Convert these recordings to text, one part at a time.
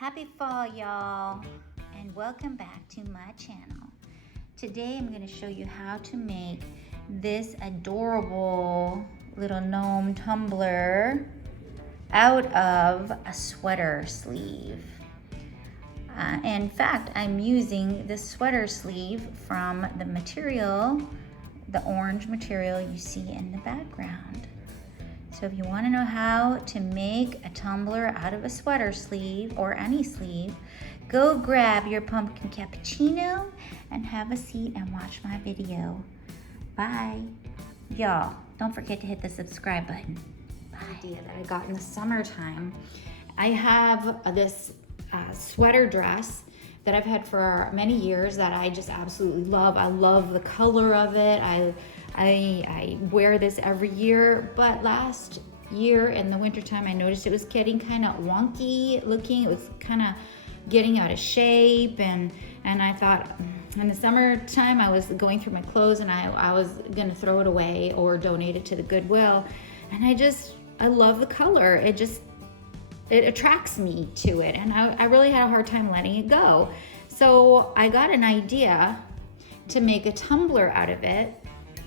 Happy fall, y'all, and welcome back to my channel. Today I'm going to show you how to make this adorable little gnome tumbler out of a sweater sleeve. In fact, I'm using this sweater sleeve from the material, the orange material you see in the background. So if you want to know how to make a tumbler out of a sweater sleeve or any sleeve, go grab your pumpkin cappuccino and have a seat and watch my video. Bye. Y'all, don't forget to hit the subscribe button. Idea that I got in the summertime. I have this sweater dress that I've had for many years that I just absolutely love. I love the color of it. I wear this every year, but last year in the wintertime I noticed it was getting kind of wonky looking. It was kind of getting out of shape, and I thought in the summertime I was going through my clothes and I was gonna throw it away or donate it to the Goodwill. And I love the color. It attracts me to it, and I really had a hard time letting it go. So I got an idea to make a tumbler out of it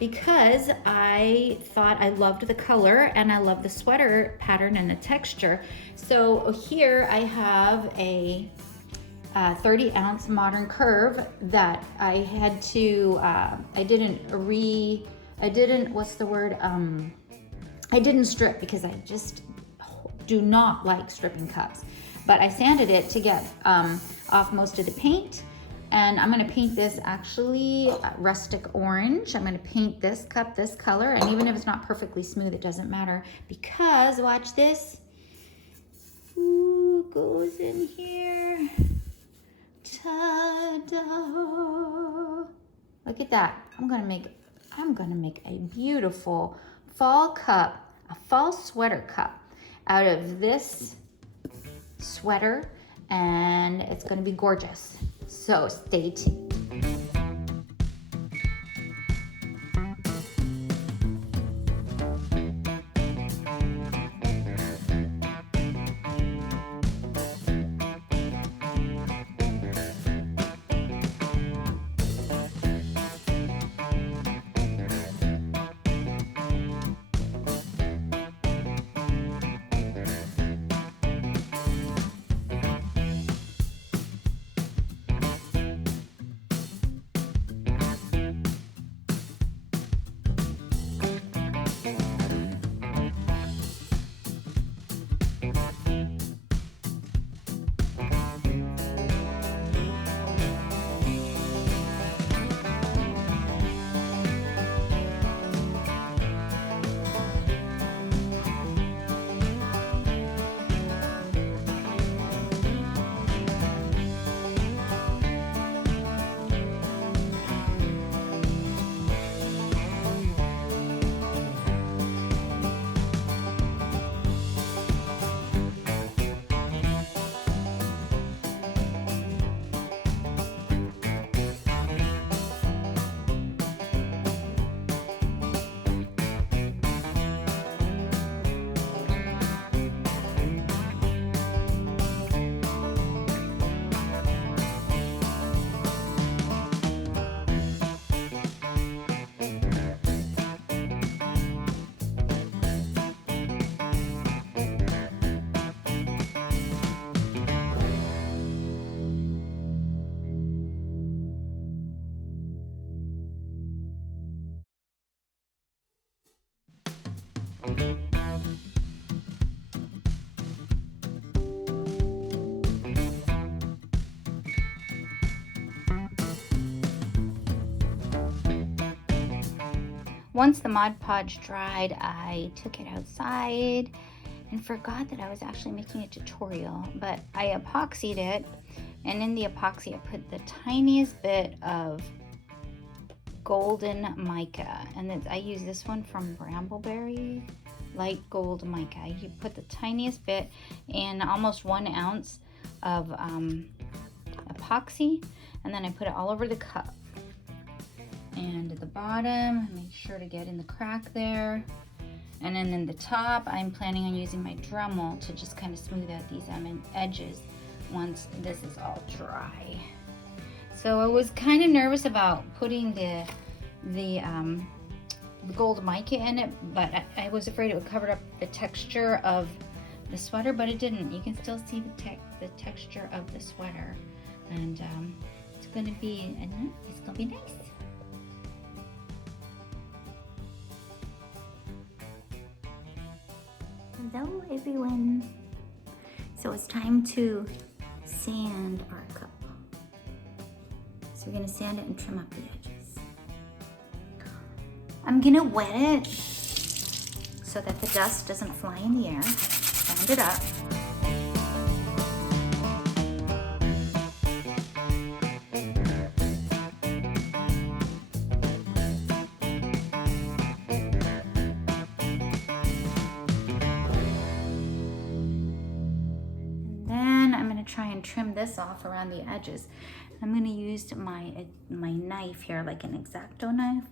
because I thought I loved the color and I love the sweater pattern and the texture. So here I have a 30-ounce modern curve that I had to, I didn't strip because I just do not like stripping cups. But I sanded it to get off most of the paint. And I'm gonna paint this actually rustic orange. I'm gonna paint this cup this color, and even if it's not perfectly smooth, it doesn't matter, because watch this. Ooh, goes in here. Ta-da! Look at that. I'm gonna make a beautiful fall cup, a fall sweater cup out of this sweater, and it's gonna be gorgeous. So stay tuned. Once the Mod Podge dried, I took it outside and forgot that I was actually making a tutorial, but I epoxied it, and in the epoxy I put the tiniest bit of golden mica, and I use this one from Brambleberry, light gold mica. You put the tiniest bit in almost 1 ounce of epoxy, and then I put it all over the cup. And at the bottom, make sure to get in the crack there. And then in the top, I'm planning on using my Dremel to just kind of smooth out these edges once this is all dry. So I was kind of nervous about putting the gold mica in it, but I was afraid it would cover up the texture of the sweater, but it didn't. You can still see the texture of the sweater, and it's gonna be nice. Hello everyone. So it's time to sand our cup. So we're gonna sand it and trim up the edges. I'm gonna wet it so that the dust doesn't fly in the air. Sand it up. Try and trim this off around the edges. I'm going to use my knife here, like an X-Acto knife.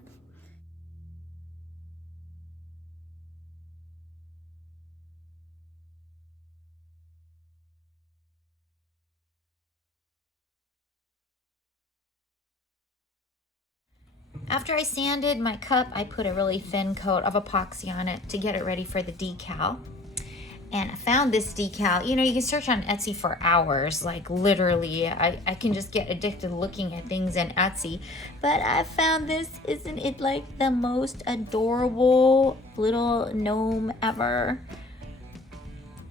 After I sanded my cup, I put a really thin coat of epoxy on it to get it ready for the decal. And I found this decal. You know, you can search on Etsy for hours, like literally. I can just get addicted looking at things in Etsy. But I found this. Isn't it like the most adorable little gnome ever?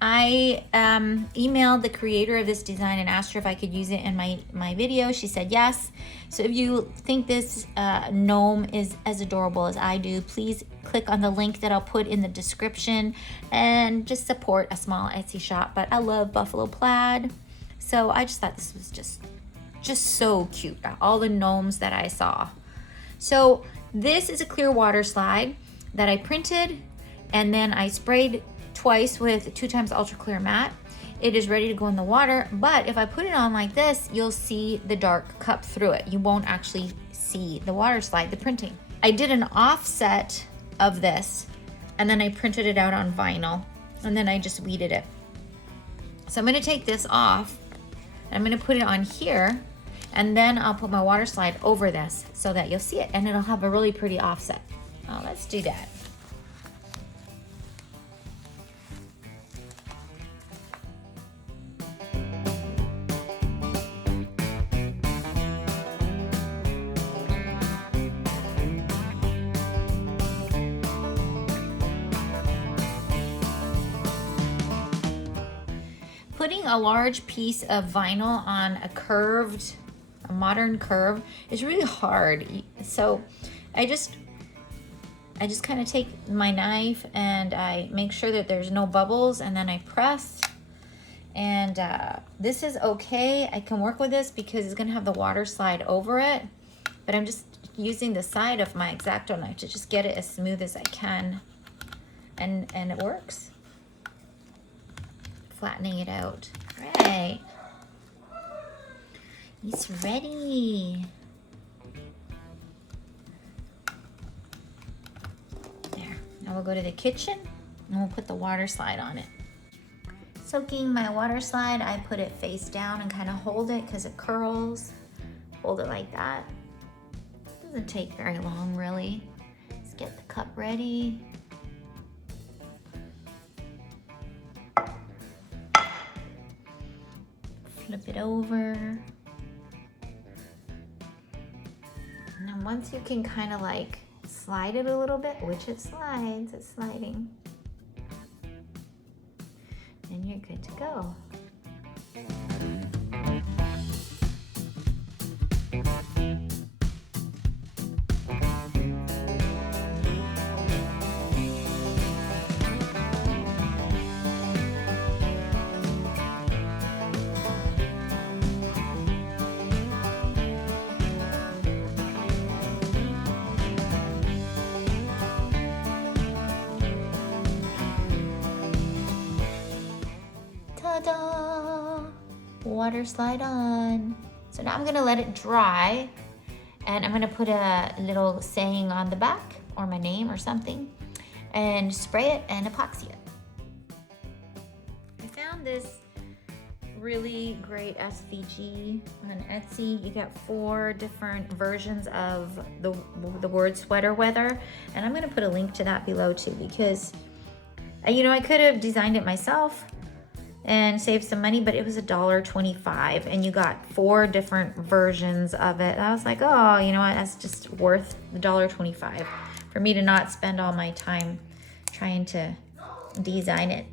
I emailed the creator of this design and asked her if I could use it in my video. She said yes. So if you think this gnome is as adorable as I do, please click on the link that I'll put in the description and just support a small Etsy shop. But I love buffalo plaid, so I just thought this was just so cute. All the gnomes that I saw. So this is a clear water slide that I printed, and then I sprayed twice with 2x ultra clear matte. It is ready to go in the water, but if I put it on like this, you'll see the dark cup through it. You won't actually see the water slide, the printing. I did an offset of this, and then I printed it out on vinyl, and then I just weeded it. So I'm gonna take this off, and I'm gonna put it on here, and then I'll put my water slide over this so that you'll see it, and it'll have a really pretty offset. Oh, let's do that. Putting a large piece of vinyl on a modern curve is really hard. So I just kind of take my knife and I make sure that there's no bubbles, and then I press. And this is okay. I can work with this because it's gonna have the water slide over it, but I'm just using the side of my X-Acto knife to just get it as smooth as I can. And it works. Flattening it out. Right. It's ready. There. Now we'll go to the kitchen and we'll put the water slide on it. Soaking my water slide, I put it face down and kind of hold it because it curls. Hold it like that. Doesn't take very long, really. Let's get the cup ready. Flip it over. And then once you can kind of like slide it a little bit, which it slides, it's sliding, then you're good to go. Ta-da! Water slide on. So now I'm gonna let it dry, and I'm gonna put a little saying on the back, or my name or something, and spray it and epoxy it. I found this really great SVG on Etsy. You get 4 different versions of the word sweater weather, and I'm gonna put a link to that below too, because you know, I could have designed it myself and saved some money, but it was $1.25 and you got 4 different versions of it. I was like, oh, you know what, that's just worth the $1.25 for me to not spend all my time trying to design it.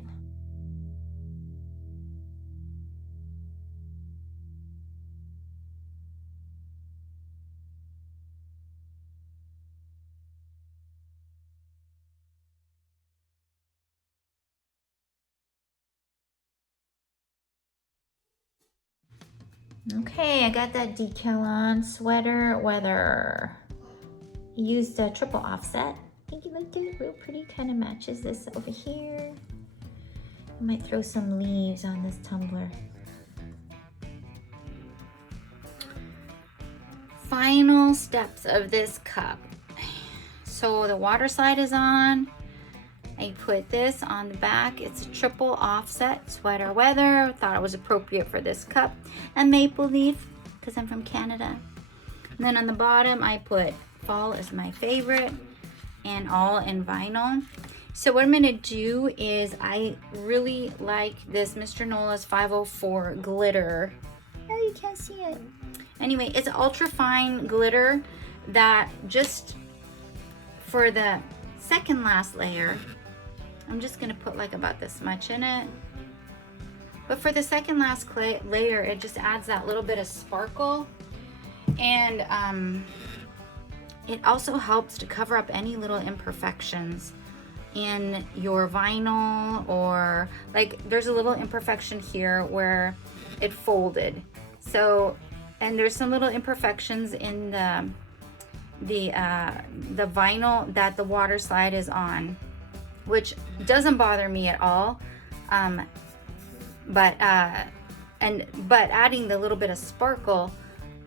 Okay, I got that decal on, sweater weather. Used a triple offset. I think you looked at it real pretty, kind of matches this over here. I might throw some leaves on this tumbler. Final steps of this cup. So the water slide is on. I put this on the back. It's a triple offset sweater weather. Thought it was appropriate for this cup. A maple leaf, because I'm from Canada. And then on the bottom, I put fall is my favorite, and all in vinyl. So what I'm gonna do is, I really like this Mr. Nola's 504 glitter. Oh, you can't see it. Anyway, it's ultra fine glitter that just for the second last layer, I'm just gonna put like about this much in it. But for the second last layer, it just adds that little bit of sparkle. And it also helps to cover up any little imperfections in your vinyl, or like there's a little imperfection here where it folded. So, and there's some little imperfections in the vinyl that the water slide is on, which doesn't bother me at all. But adding the little bit of sparkle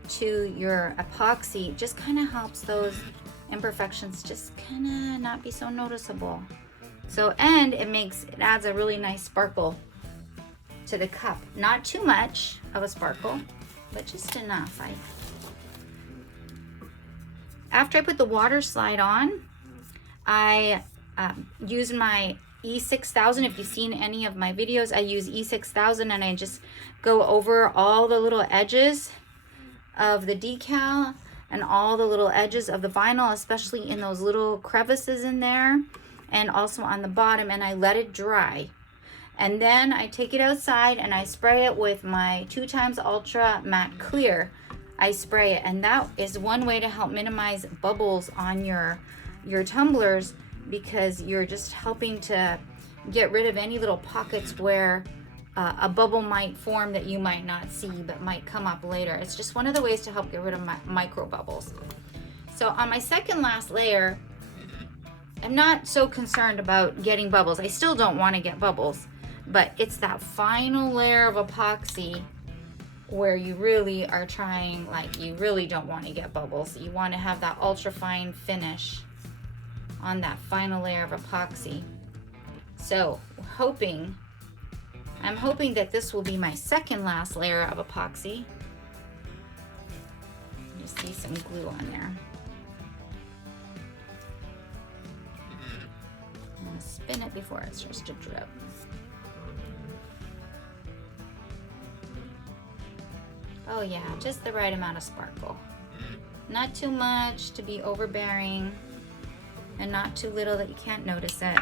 to your epoxy just kind of helps those imperfections just kind of not be so noticeable. So, and it adds a really nice sparkle to the cup. Not too much of a sparkle, but just enough. After I put the water slide on, I used my E6000. If you've seen any of my videos, I use E6000, and I just go over all the little edges of the decal and all the little edges of the vinyl, especially in those little crevices in there, and also on the bottom, and I let it dry. And then I take it outside and I spray it with my 2x Ultra Matte Clear. I spray it, and that is one way to help minimize bubbles on your tumblers, because you're just helping to get rid of any little pockets where a bubble might form that you might not see but might come up later. It's just one of the ways to help get rid of micro bubbles. So on my second last layer, I'm not so concerned about getting bubbles. I still don't want to get bubbles, but it's that final layer of epoxy where you really are trying, like, you really don't want to get bubbles. You want to have that ultra fine finish on that final layer of epoxy. So I'm hoping that this will be my second last layer of epoxy. You see some glue on there. I'm gonna spin it before it starts to drip. Oh yeah, just the right amount of sparkle. Not too much to be overbearing, and not too little that you can't notice it.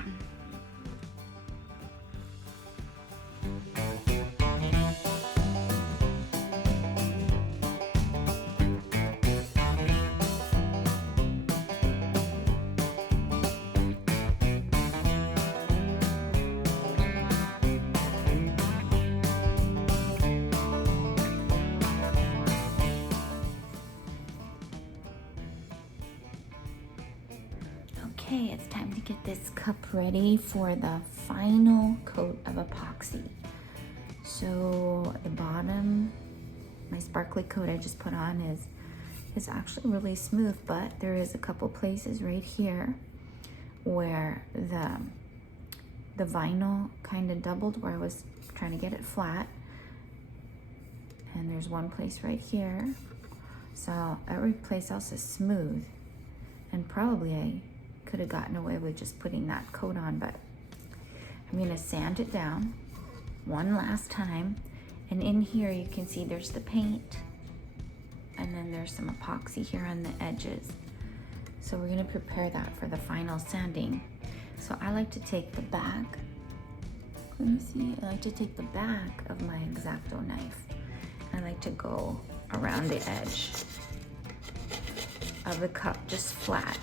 Okay, it's time to get this cup ready for the final coat of epoxy. So the bottom, my sparkly coat I just put on is actually really smooth, but there is a couple places right here where the vinyl kind of doubled, where I was trying to get it flat, And there's one place right here. So every place else is smooth. And probably I could have gotten away with just putting that coat on, but I'm gonna sand it down one last time. And in here you can see there's the paint, and then there's some epoxy here on the edges. So we're gonna prepare that for the final sanding. So I like to take the back, let me see, I like to take the back of my X-Acto knife. I like to go around the edge of the cup, just flat,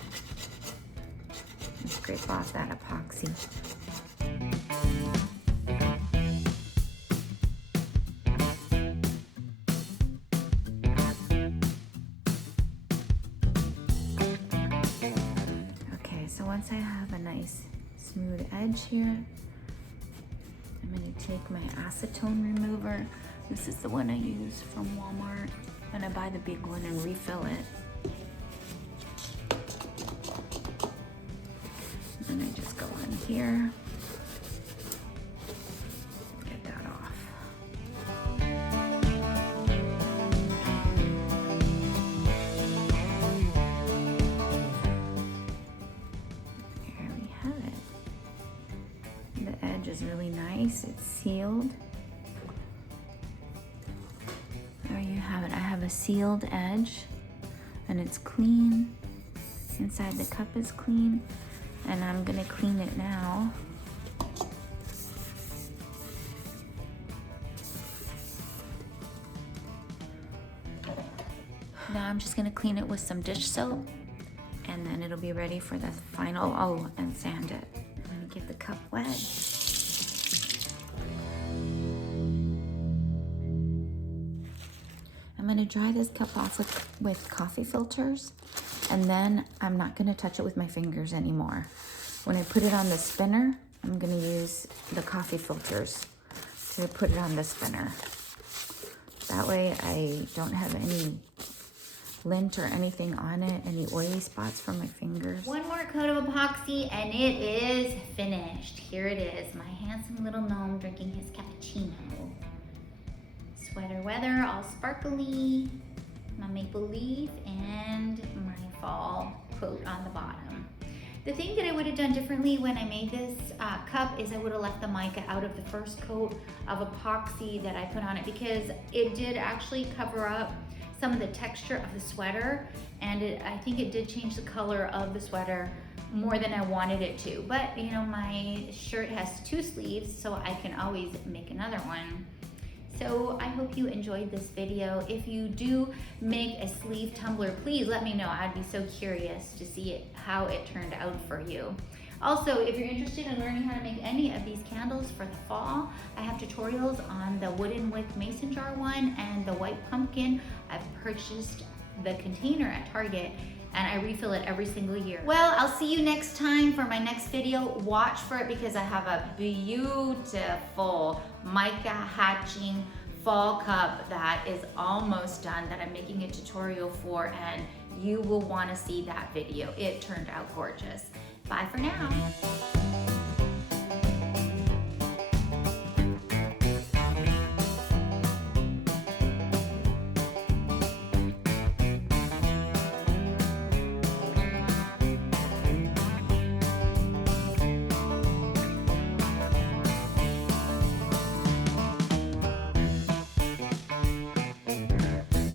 and scrape off that epoxy. Okay, so once I have a nice smooth edge here, I'm going to take my acetone remover. This is the one I use from Walmart, and I buy the big one and refill it. And I just go in here, get that off. Here we have it. The edge is really nice, it's sealed. There you have it. I have a sealed edge and it's clean. Inside the cup is clean, and I'm gonna clean it now. Now I'm just gonna clean it with some dish soap, and then it'll be ready for the final, and sand it. I'm gonna get the cup wet. I'm gonna dry this cup off with coffee filters, and then I'm not gonna touch it with my fingers anymore. When I put it on the spinner, I'm gonna use the coffee filters to put it on the spinner. That way I don't have any lint or anything on it, any oily spots from my fingers. One more coat of epoxy and it is finished. Here it is, my handsome little gnome drinking his cappuccino. Sweater weather, all sparkly, my maple leaf, and my fall coat on the bottom. The thing that I would have done differently when I made this cup is I would have left the mica out of the first coat of epoxy that I put on it, because it did actually cover up some of the texture of the sweater, and I think it did change the color of the sweater more than I wanted it to. But you know, my shirt has 2 sleeves, so I can always make another one. So I hope you enjoyed this video. If you do make a sleeve tumbler, please let me know. I'd be so curious to see how it turned out for you. Also, if you're interested in learning how to make any of these candles for the fall, I have tutorials on the wooden wick mason jar one and the white pumpkin. I've purchased the container at Target, and I refill it every single year. Well, I'll see you next time for my next video. Watch for it, because I have a beautiful mica hatching fall cup that is almost done, that I'm making a tutorial for, and you will want to see that video. It turned out gorgeous. Bye for now.